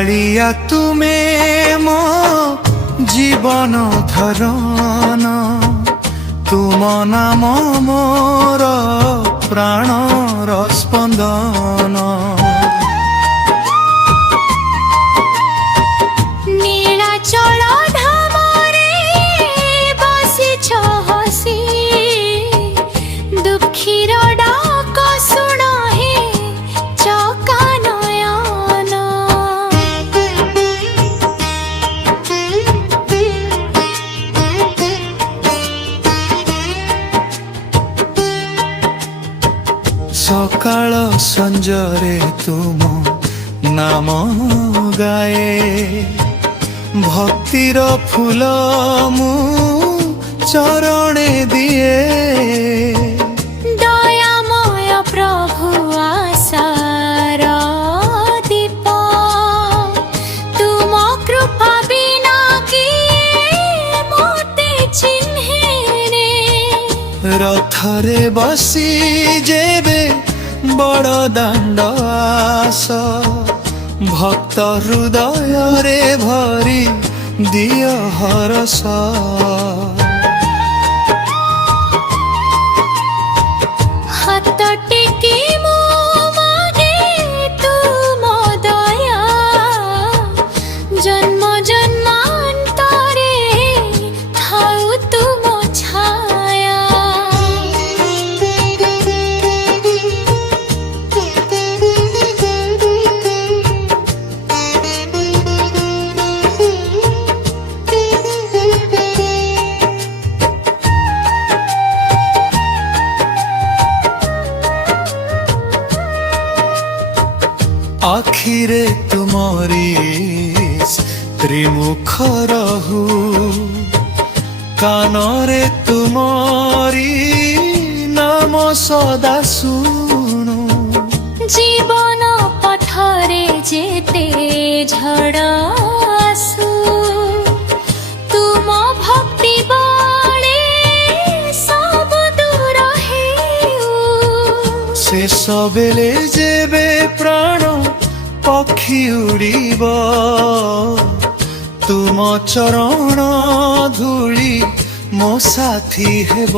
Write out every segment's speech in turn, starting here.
कालिया तुमे मो जीवन धरन तुम नाम मोर प्राणर स्पंदन नीलाचल धामरे बसिछ हसी दुखीर डाक शुण हे चका नयन सकाळ संजरे तुम नाम गाए भक्तिर फूल मु चरणे दिए दयामय प्रभु आशार दीप तुम कृपा बिना किए मोते चिन्हे रे रथरे बसी जेबे बड़ दाण्ड आस भक्त हृदय रे भरी दिय हरस हाथ टेकी मो मागे तुम दया जन्म जन्मांतरे थाउ तुम छाया आखिरे तुमरी त्रिमुख रहू कानरे तुमरी नाम सदा सुनु जीवन पथरे जेते झड़ आसु तुम भक्ति बळे सब दूर हेउ शेष बेले जेबे प्राण पक्षी उड़ीब तुम चरण धूली मो साथी हेब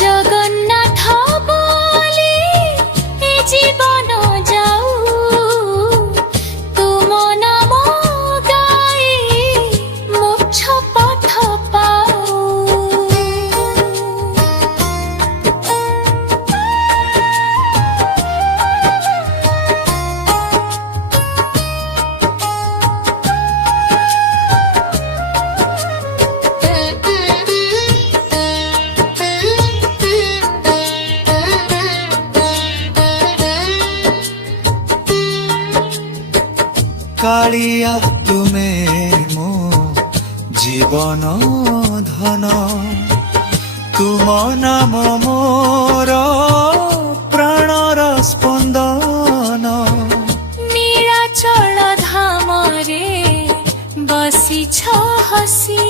जगन्नाथ बोली ए जीवन जाऊ तुम नाम गाई मोक्ष पथ पाऊ कालिया तुमे मो जीवन धन तुम नाम मोर प्राणर स्पंदन नीलाचल धामरे बसिछ हसी